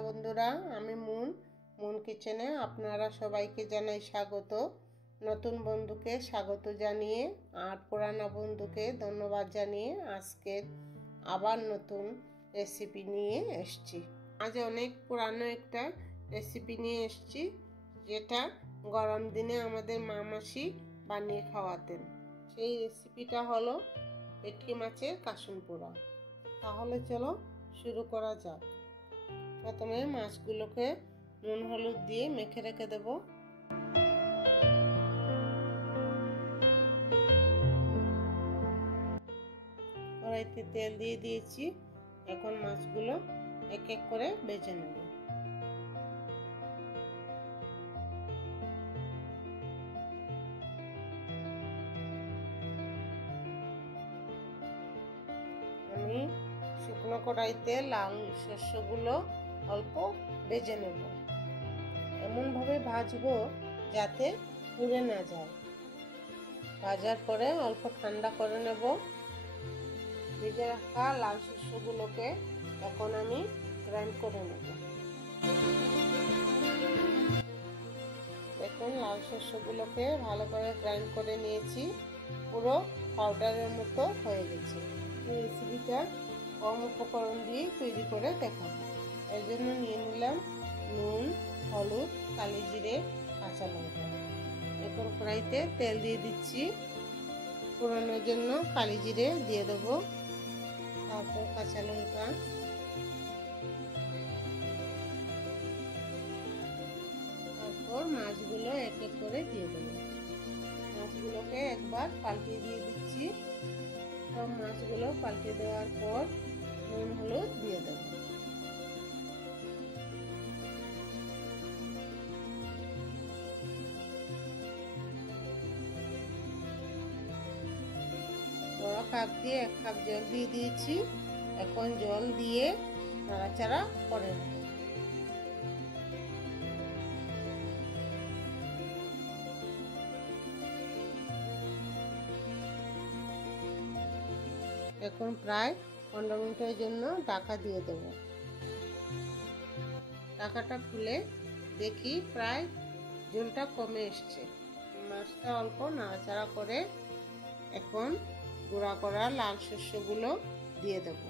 Hello বন্ধুরা, আমি moon কিচেনে আপনারা সবাইকে জানাই স্বাগত। নতুন বন্ধুকে স্বাগত জানিয়ে আর পুরানো বন্ধুকে ধন্যবাদ জানিয়ে আজকে আবার নতুন রেসিপি নিয়ে এসেছি। আজ অনেক পুরানো একটা রেসিপি নিয়ে এসেছি, যেটা গরম দিনে আমাদের মা মাসি বানিয়ে খাওয়াতেন। সেই রেসিপিটা হলো ভেটকি মাছের কাসুন পোড়া। তাহলে চলো শুরু করা যাক। প্রথমে মাছগুলোকে নুন হলুদ দিয়ে মেখে রেখে দেব। কড়াইতে তেল দিয়ে দিয়েছি। এখন মাছগুলো এক এক করে ভেজে নেব। আমি শুকনো কড়াইতে লাল শস্যগুলো অল্প ভেজে নেব। এমনভাবে ভাজবো যাতে পুড়ে না যায়। ভাজার পরে অল্প ঠান্ডা করে নেব। ভেজে রাখা লাল শস্যগুলোকে এখন আমি গ্রাইন্ড করে নেব। দেখুন, লাল শস্যগুলোকে ভালো করে গ্রাইন্ড করে নিয়েছি। পুরো পাউডারের মতো হয়ে গেছে। এই রেসিপিটা কম উপকরণ দিয়ে তৈরি করে দেখাবো। এর জন্য নিয়ে নিলাম নুন, হলুদ, কালি জিরে, কাঁচা লঙ্কা। এরপর কড়াইতে তেল দিয়ে দিচ্ছি। ফোড়নের জন্য কালি জিরে দিয়ে দেবো, তারপর কাঁচা লঙ্কা, তারপর মাছগুলো এক এক করে দিয়ে দেবো। মাছগুলোকে একবার পাল্টে দিয়ে দিচ্ছি। সব মাছগুলো পাল্টে দেওয়ার পর নুন হলুদ দিয়ে দেবো। বড় কাপ দিয়ে 1 কাপ জল দিয়ে দিয়েছি। এখন জল দিয়ে নাড়াচাড়া করে নেব। এখন প্রায় 15 মিনিটের জন্য ঢাকা দিয়ে দেব। ঢাকাটা খুলে দেখি প্রায় ঝোলটা কমে এসছে। মাছটা অল্প নাড়াচাড়া করে এখন গুঁড়া করা লাল শস্যগুলো দিয়ে দেব।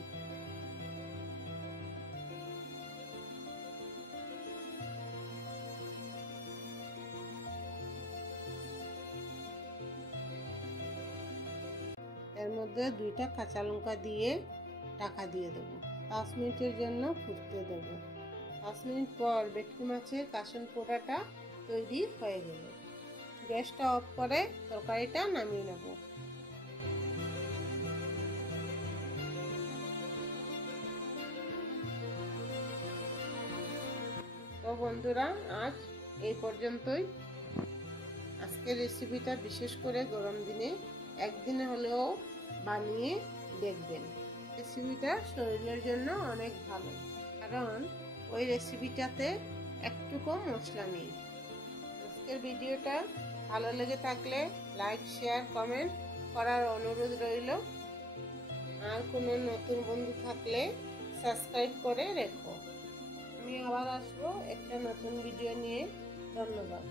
এর মধ্যে 2টা কাঁচা লঙ্কা দিয়ে ঢাকা দিয়ে দেব। 5 মিনিটের জন্য ফুটতে দেব। 5 মিনিট পর ভেটকি মাছের কাসুন পোড়াটা তৈরি হয়ে গেল। গ্যাসটা অফ করে তরকারিটা নামিয়ে নেব। তো বন্ধুরা, আজ এই পর্যন্তই। আজকের রেসিপিটা বিশেষ করে গরম দিনে একদিনে হলেও বানিয়ে দেখবেন। রেসিপিটা শরীরের জন্য অনেক ভালো, কারণ ওই রেসিপিটাতে একটুকু মশলা নেই। আজকের ভিডিওটা ভালো লেগে থাকলে লাইক, শেয়ার, কমেন্ট করার অনুরোধ রইল। আর কোনো নতুন বন্ধু থাকলে সাবস্ক্রাইব করে রেখো। আমি আবার আসবো একটা নতুন ভিডিও নিয়ে। ধন্যবাদ।